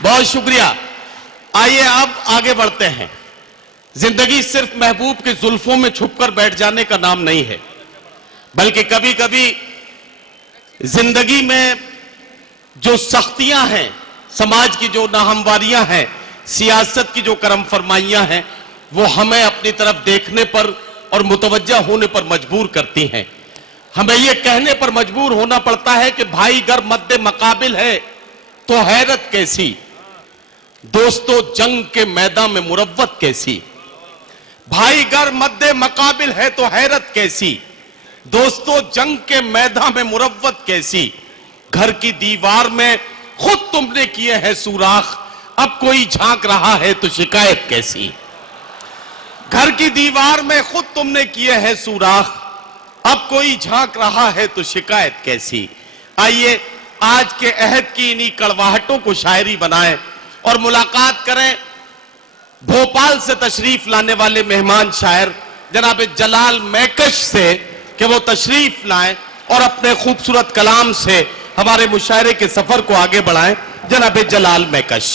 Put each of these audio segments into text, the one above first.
बहुत शुक्रिया। आइए अब आगे बढ़ते हैं। जिंदगी सिर्फ महबूब के जुल्फों में छुपकर बैठ जाने का नाम नहीं है, बल्कि कभी कभी जिंदगी में जो सख्तियां हैं, समाज की जो नाहमवारियां हैं, सियासत की जो करम फरमाइयां हैं, वो हमें अपनी तरफ देखने पर और मुतवज्जा होने पर मजबूर करती हैं। हमें यह कहने पर मजबूर होना पड़ता है कि भाई गर मद्दे मकाबिल है तो हैरत कैसी, दोस्तों जंग के मैदान में मुरव्वत कैसी। भाई गर मद्दे मकाबिल है तो हैरत कैसी, दोस्तों जंग के मैदान में मुरव्वत कैसी। घर की दीवार में खुद तुमने किए हैं सुराख, अब कोई झांक रहा है तो शिकायत कैसी। घर की दीवार में खुद तुमने किए हैं सुराख, अब कोई झांक रहा है तो शिकायत कैसी। आइए आज के अहद की इन्हीं कड़वाहटों को शायरी बनाएं और मुलाकात करें भोपाल से तशरीफ लाने वाले मेहमान शायर जनाब जलाल मैकश से कि वो तशरीफ लाएं और अपने खूबसूरत कलाम से हमारे मुशायरे के सफर को आगे बढ़ाएं। जनाब जलाल मैकश।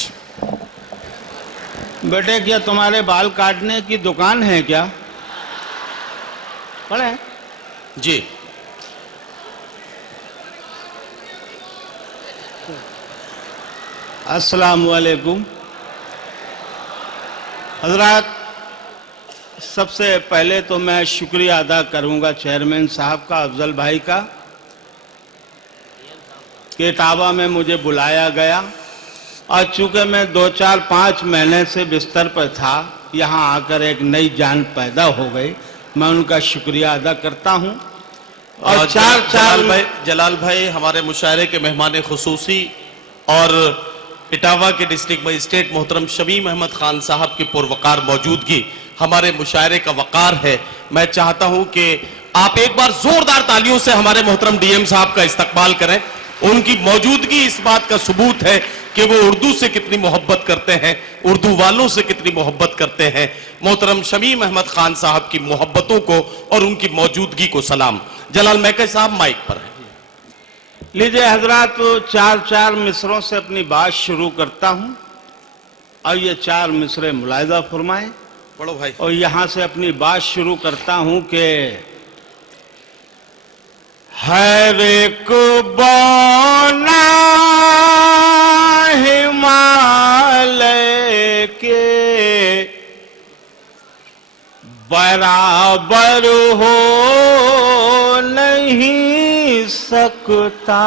बेटे क्या तुम्हारे बाल काटने की दुकान है क्या? पढ़े जी। अस्सलाम वालेकुम हजरात। सबसे पहले तो मैं शुक्रिया अदा करूंगा चेयरमैन साहब का, अफजल भाई का, कि इटावा में मुझे बुलाया गया। और चूंकि मैं 2-4-5 महीने से बिस्तर पर था, यहाँ आकर एक नई जान पैदा हो गई, मैं उनका शुक्रिया अदा करता हूँ। और जलाल भाई हमारे मुशायरे के मेहमान खुसूसी और इटावा के डिस्ट्रिक्ट मजिस्ट्रेट मोहतरम शमीम अहमद खान साहब की पुरवकार मौजूदगी हमारे मुशायरे का वकार है। मैं चाहता हूं कि आप एक बार जोरदार तालियों से हमारे मोहतरम डीएम साहब का इस्तकबाल करें। उनकी मौजूदगी इस बात का सबूत है कि वो उर्दू से कितनी मोहब्बत करते हैं, उर्दू वालों से कितनी मोहब्बत करते हैं। मोहतरम शमीम अहमद खान साहब की मोहब्बतों को और उनकी मौजूदगी को सलाम। जलाल मैकश साहब माइक पर है। लीजिए हजरात, 4-4 मिसरों से अपनी बात शुरू करता हूं और ये 4 मिसरे मुलाहिजा फरमाएं। पढ़ो भाई। और यहां से अपनी बात शुरू करता हूं कि हर एक बौना हिमालय के बराबर हो नहीं सकता,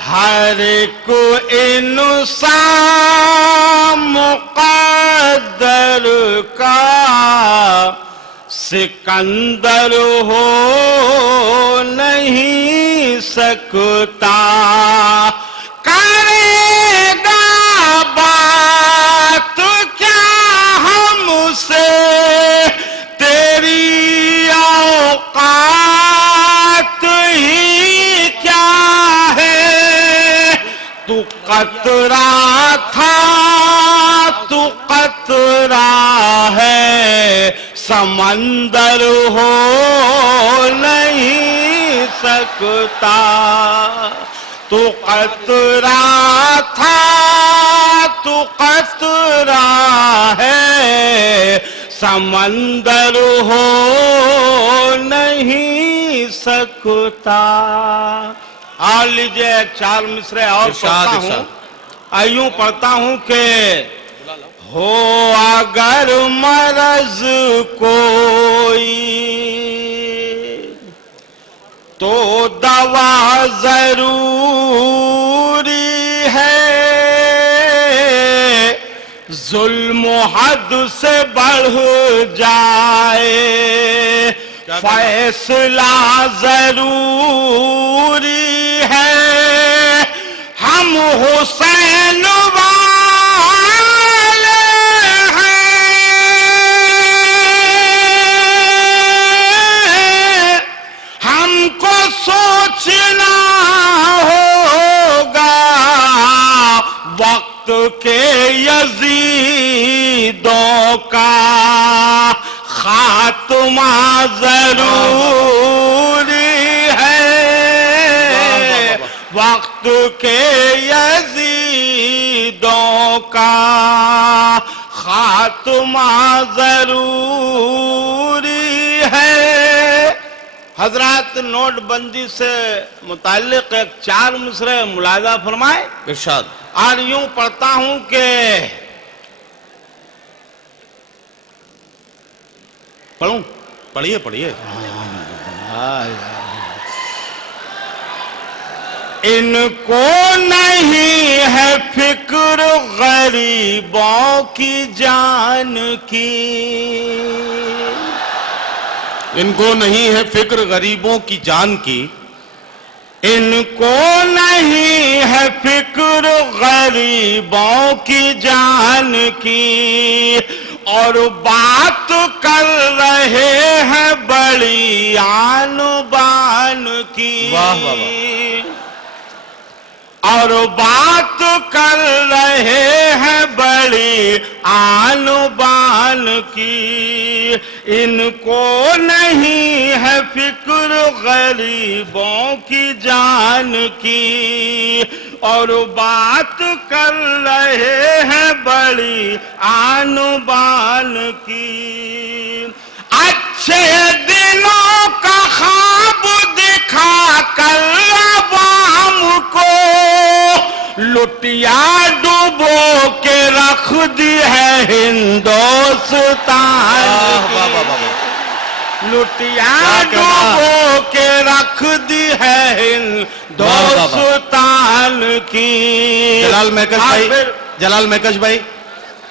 हर एक इंसान मुक़द्दर का सिकंदर हो नहीं सकता। करेगा बात क्या हमसे तेरी औकात ही क्या है। तू कतरा था तू कतरा है, समंदर हो नहीं सकता। तू कतरा था तू कतरा है, समंदर हो नहीं सकता। और लीजिए 4 मिसरे और पढ़ता हूँ। यूं पढ़ता हूँ कि हो अगर मरज कोई तो दवा जरूरी है, जुल्म हद से बढ़ जाए फैसला जरूरी है। हम हुसैन सोचना होगा वक्त के यजीदों का खात्मा जरूरी है। वक्त के यजीदों का खात्मा जरूरी है। हजरत नोटबंदी से मुताल्लिक एक 4 मिसरे मुलाजा फरमाए। इरशाद। और यूं पढ़ता हूं कि पढ़ूं? पढ़िए पढ़िए। इनको नहीं है फिक्र गरीबों की जान की, इनको नहीं है फिक्र गरीबों की जान की, इनको नहीं है फिक्र गरीबों की जान की, और बात कर रहे हैं बड़ी आन बान की। वाह वाह वाह। और बात कर रहे हैं बड़ी आन बान की, इनको नहीं है फिक्र गरीबों की जान की, और बात कर रहे हैं बड़ी आन बान की। अच्छे दिनों का ख्वाब दिखा कर अवाम को लुटिया डुबो के रख दी है हिंदुस्तान की। लुटिया डुबो के रख दी है हिंदुस्तान की। जलाल महकश भाई, जलाल महकश भाई,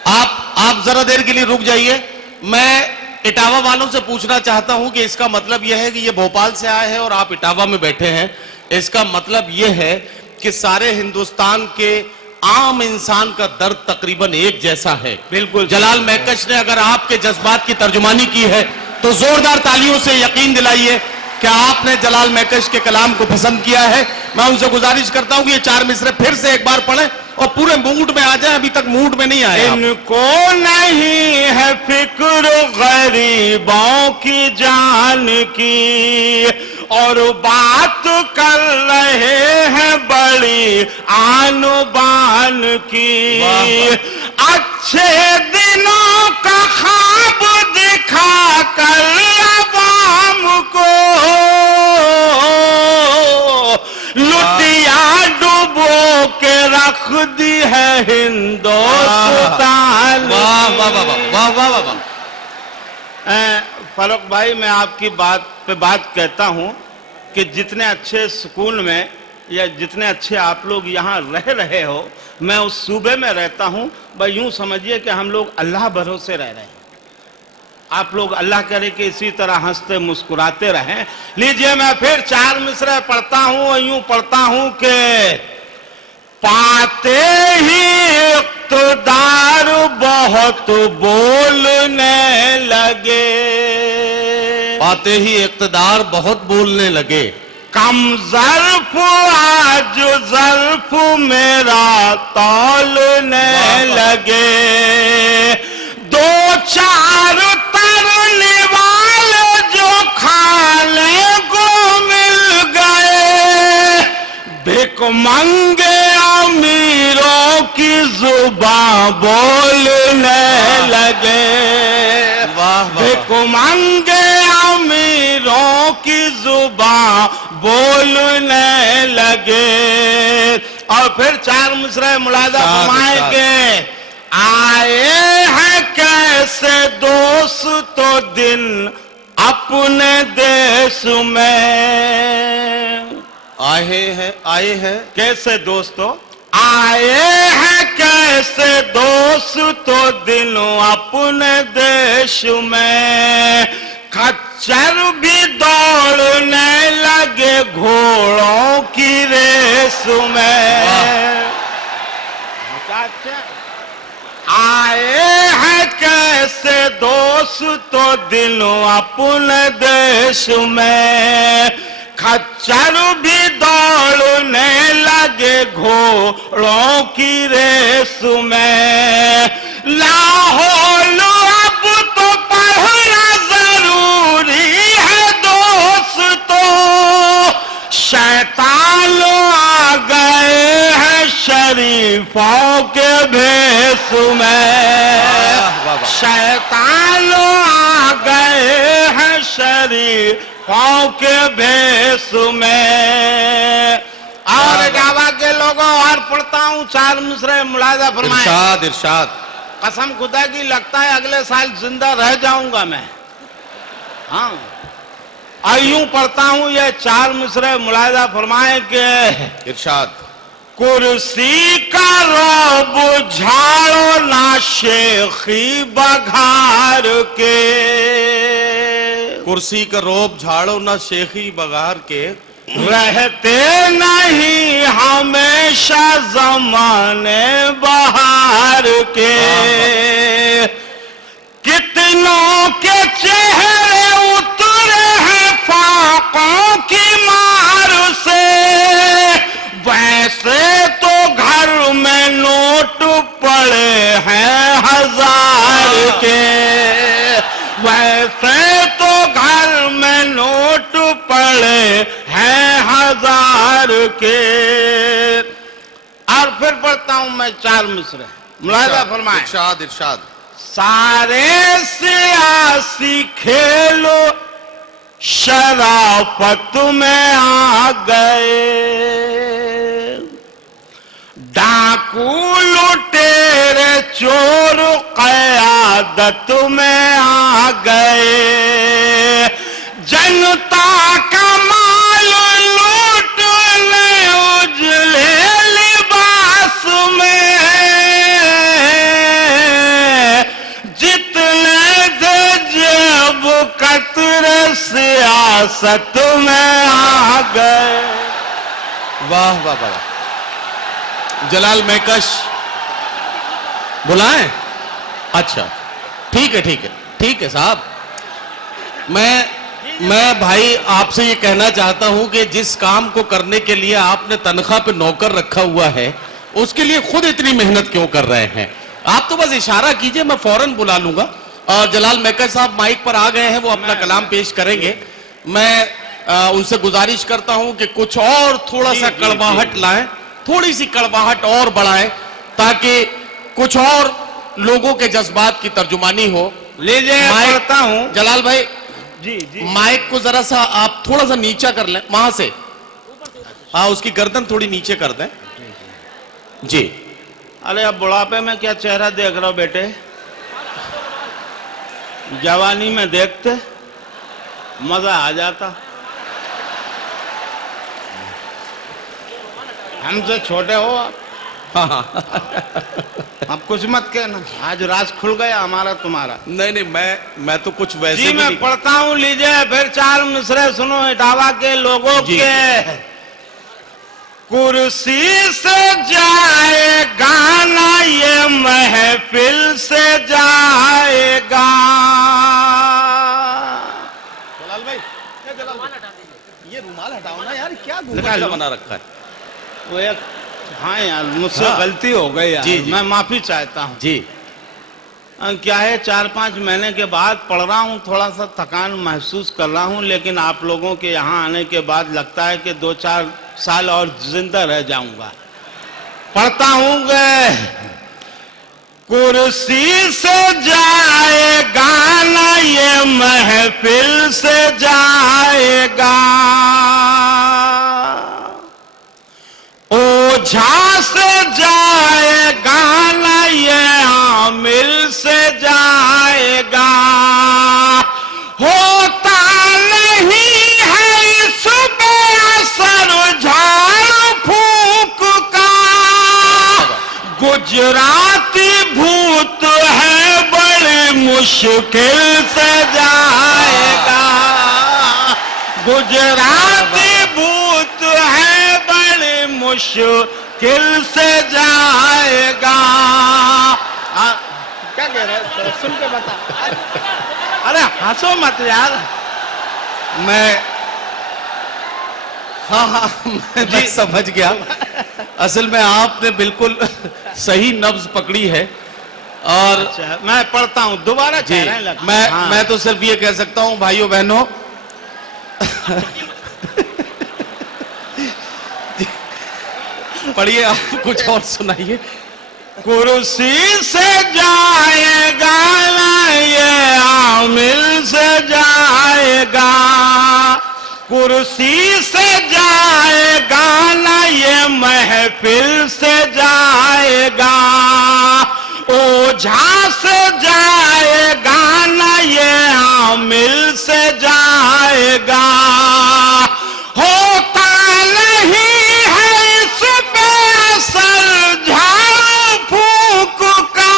आप जरा देर के लिए रुक जाइए। मैं इटावा वालों से पूछना चाहता हूं कि इसका मतलब यह है कि ये भोपाल से आए हैं और आप इटावा में बैठे हैं, इसका मतलब यह है कि सारे हिंदुस्तान के आम इंसान का दर्द तकरीबन एक जैसा है। बिल्कुल। जलाल महकश ने अगर आपके जज्बात की तर्जुमानी की है तो जोरदार तालियों से यकीन दिलाइए कि आपने जलाल महकश के कलाम को पसंद किया है। मैं उनसे गुजारिश करता हूं कि ये 4 मिसरे फिर से एक बार पढ़ें और पूरे मूड में आ जाए। अभी तक मूड में नहीं आए। इनको नहीं है फिक्र गरीबों की जान की, और बात कर रहे हैं बड़ी आन बान की। अच्छे दिनों का ख्वाब दिखा कर अवाम को लुटिया डुबो के रख दी है हिंदुस्तान। वाह वाह वाह वाह वाह वाह वाह। फारूक भाई, मैं आपकी बात पे बात कहता हूं कि जितने अच्छे स्कूल में या जितने अच्छे आप लोग यहाँ रह रहे हो, मैं उस सूबे में रहता हूं। भाई यूं समझिए कि हम लोग अल्लाह भरोसे रह रहे हैं। आप लोग अल्लाह करे कि इसी तरह हंसते मुस्कुराते रहें। लीजिए, मैं फिर 4 मिसरे पढ़ता हूं और यूं पढ़ता हूं कि पाते ही इक़्तिदार बहुत बोलने लगे, पाते ही इक़्तिदार बहुत बोलने लगे, कम ज़र्फ आज ज़र्फ मेरा तौलने लगे, 2-4 तरने वाले जो खाने को मिल गए, भिख मंगे अमीरों की जुबां बोलने लगे। भिख मंगे अमीरों की जुबां बोलने लगे। और फिर 4 मिसरे मुलाजा फरमाएंगे। आए हैं कैसे दोस्तों दिन अपने देश में, आए हैं कैसे दोस्तों, आए हैं कैसे दोस्तों दिन अपने देश में, खच्चर भी दौड़ने लगे घोड़ों की रेस में। आए हैं कैसे दोस्तों दिन अपने देश में, खच्चर भी दौड़ने लगे घोड़ों की रेस में। लाहौल अब तो पढ़ना जरूरी है दोस्तों, शैतान आ गए शरीफों के भेष में शैतान आ गए हैं शरीफों के भेष में। और गावा के लोगों और पढ़ता हूँ 4 मिसरे मुलाजा फरमाए। इरशाद इरशाद। कसम खुदा की लगता है अगले साल जिंदा रह जाऊंगा मैं। हाँ और यूं पढ़ता हूं ये 4 मिसरे मुलाजा फरमाए के इरशाद। कुर्सी का रौब झाड़ो ना शेखी बघार के। कुर्सी का रोब झाड़ो ना शेखी बघार के। रहते नहीं हमेशा जमाने बहार के। कितनों के चेहरे उतरे हैं फाकों की मार से। वैसे तो घर में नोट पड़े हैं 1000 के। वैसे तो घर में नोट पड़े हैं 1000 के। और फिर पढ़ता हूं मैं 4 मिसरे मुलाजा फरमाए। इरशाद इरशाद। सारे सियासी खेलो शराफत में आ गए। डाकू लुटेरे चोर क़यादत में आ गए। जनता का माल लूटने उजले लिबास में। जितने थे जेब कतरे सियासत में आ गए। वाह वाह वाह। जलाल मेकश बुलाएं? अच्छा ठीक है ठीक है ठीक है साहब। मैं भाई आपसे ये कहना चाहता हूं कि जिस काम को करने के लिए आपने तनख्वाह पे नौकर रखा हुआ है उसके लिए खुद इतनी मेहनत क्यों कर रहे हैं? आप तो बस इशारा कीजिए, मैं फौरन बुला लूंगा। और जलाल मेकश साहब माइक पर आ गए हैं, वो अपना कलाम पेश करेंगे। मैं उनसे गुजारिश करता हूं कि कुछ और थोड़ा सा कड़वाहट लाएं, थोड़ी सी कड़वाहट और बढ़ाएं ताकि कुछ और लोगों के जज्बात की तर्जुमानी हो। लीजिए पढ़ता हूं। जलाल भाई जी माइक को जरा सा आप थोड़ा सा नीचा कर लें, वहां से। हाँ उसकी गर्दन थोड़ी नीचे कर दें जी। अरे अब बुढ़ापे में क्या चेहरा देख रहे हो बेटे? जवानी में देखते मजा आ जाता। हमसे छोटे हो आप। अब कुछ मत कहना, आज राज खुल गया हमारा तुम्हारा। नहीं मैं तो कुछ वैसे जी मैं पढ़ता हूँ। लीजिए फिर 4 मिसरे सुनो इटावा के लोगों के। कुर्सी से जाएगा ना ये महफिल से जाएगा। जलाल भाई ये रुमाल हटाओ ना यार, क्या गुब्बारा बना रखा है? वो एक हाँ यार मुझसे गलती हो गई यार। जी मैं माफी चाहता हूँ जी। क्या है 4-5 महीने के बाद पढ़ रहा हूँ, थोड़ा सा थकान महसूस कर रहा हूँ। लेकिन आप लोगों के यहाँ आने के बाद लगता है कि 2-4 साल और जिंदा रह जाऊंगा। पढ़ता हूँ कुर्सी से जाएगा ना ये महफिल से जाएगा। ओझा से जाएगा ना ये आमिल से जाएगा। होता नहीं है सुबह असर झाड़ फूक का। गुजराती भूत है बड़ी मुश्किल से जाएगा। गुजराती भूत है बड़ी मुश्किल से जाएगा। क्या कह रहे हो? सुन के बता। अरे हंसो मत यार। हाँ मैं समझ गया। असल में आपने बिल्कुल सही नब्ज पकड़ी है। और अच्छा, मैं पढ़ता हूँ दोबारा। जी मैं तो सिर्फ ये कह सकता हूँ भाइयों बहनों पढ़िए आप, कुछ और सुनाइए। कुर्सी से जाएगा ना ये आमिल से जाएगा, कुर्सी से जाएगा ना ये महफिल से जाएगा, ओझा से जाएगा ना ये आमिल से जाएगा, होता नहीं है इस पे असर झाड़ फूक का,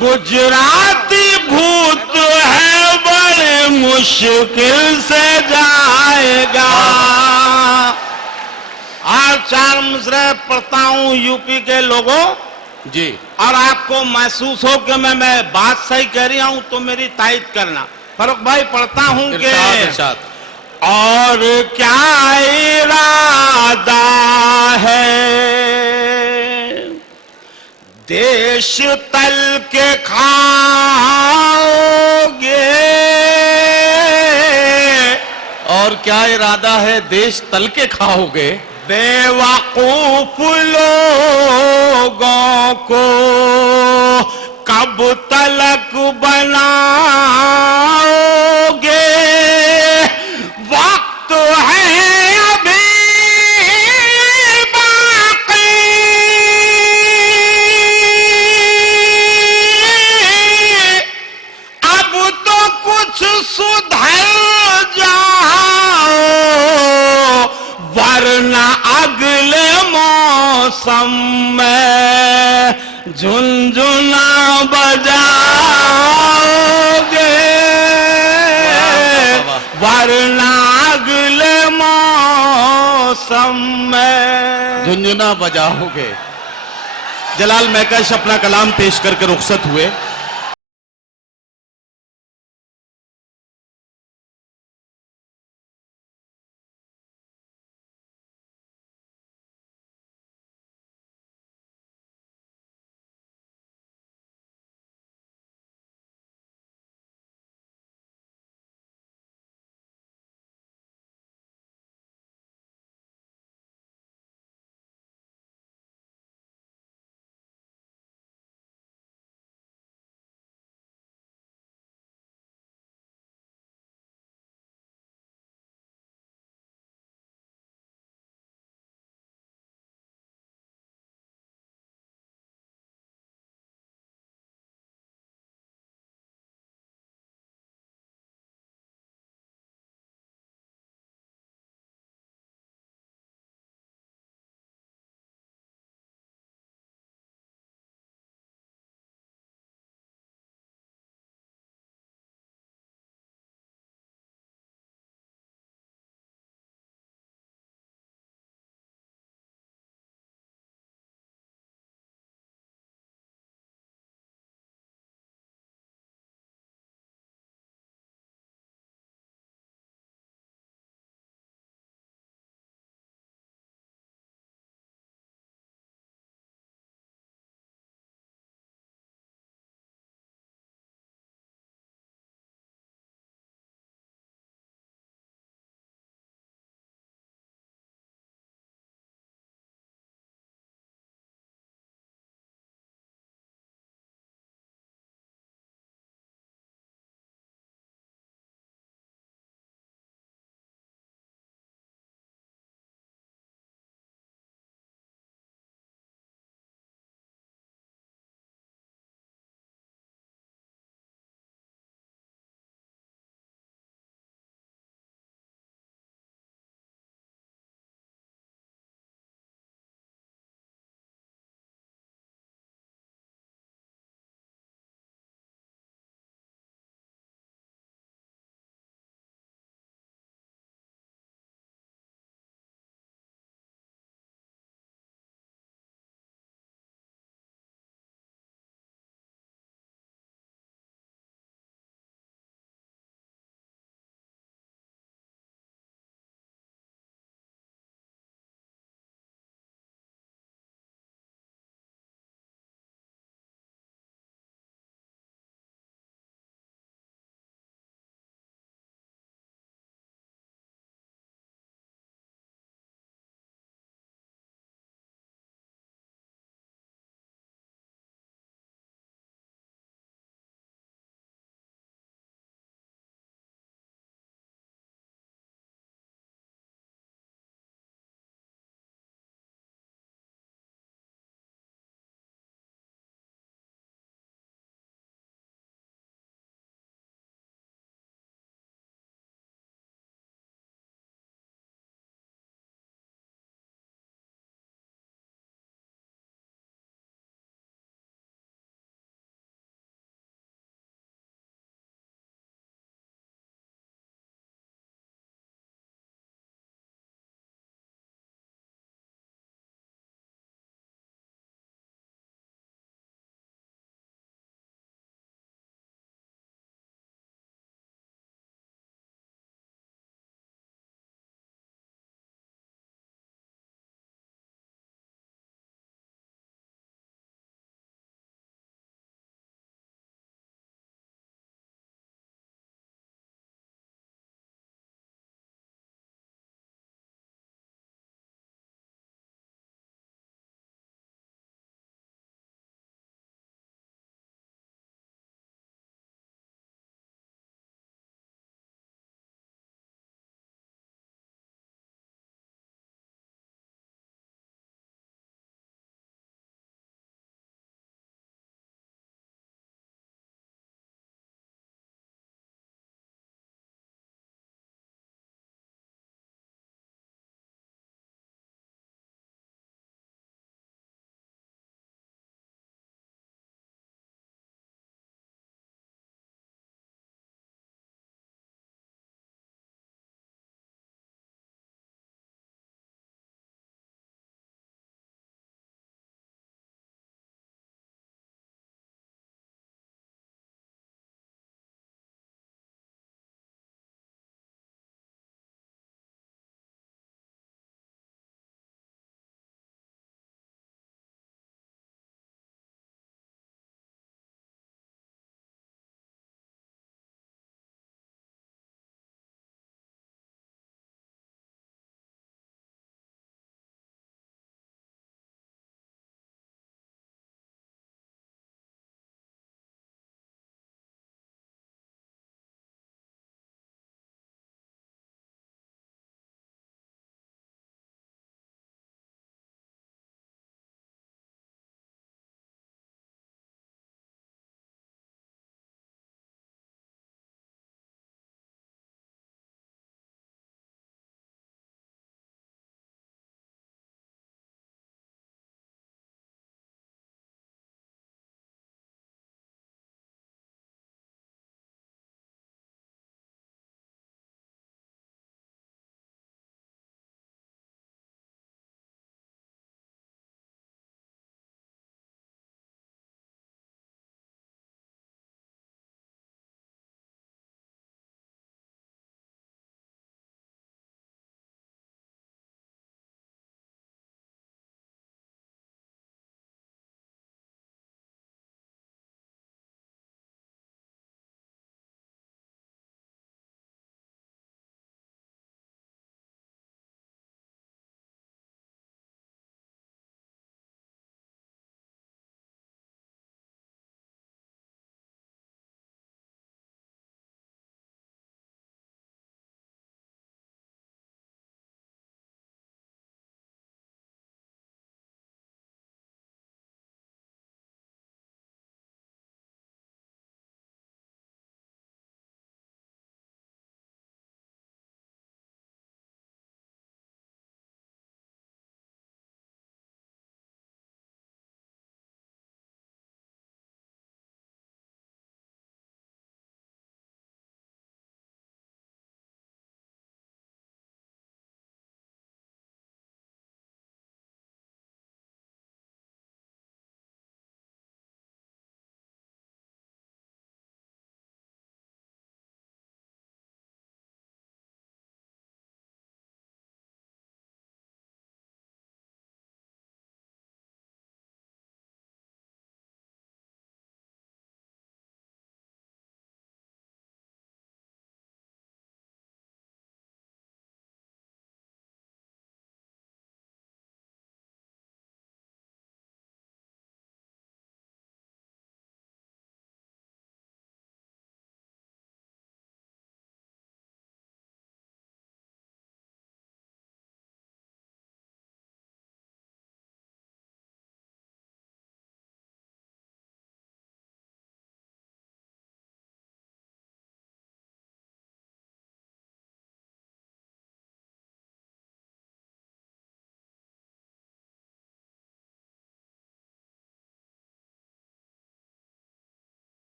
गुजराती भूत है बड़े मुश्किल से जाएगा। और 4 मुजरे पढ़ता हूं यूपी के लोगों जी, और आपको महसूस हो कि मैं बात सही कह रही हूं तो मेरी तायद करना। फरूक भाई पढ़ता हूं कि इरशाद इरशाद। और क्या इरादा है देश तल के खाओगे, और क्या इरादा है देश तल के खाओगे, बेवकूफ लोगों को कब तलक बनाओगे, वक्त है अभी बाकी, अब तो कुछ सुधर जाओ वरना अगले मौसम में झुनझुना बजाओगे, वरना अगले मौसम में झुनझुना बजाओगे। जलाल महकश अपना कलाम पेश करके रुखसत हुए।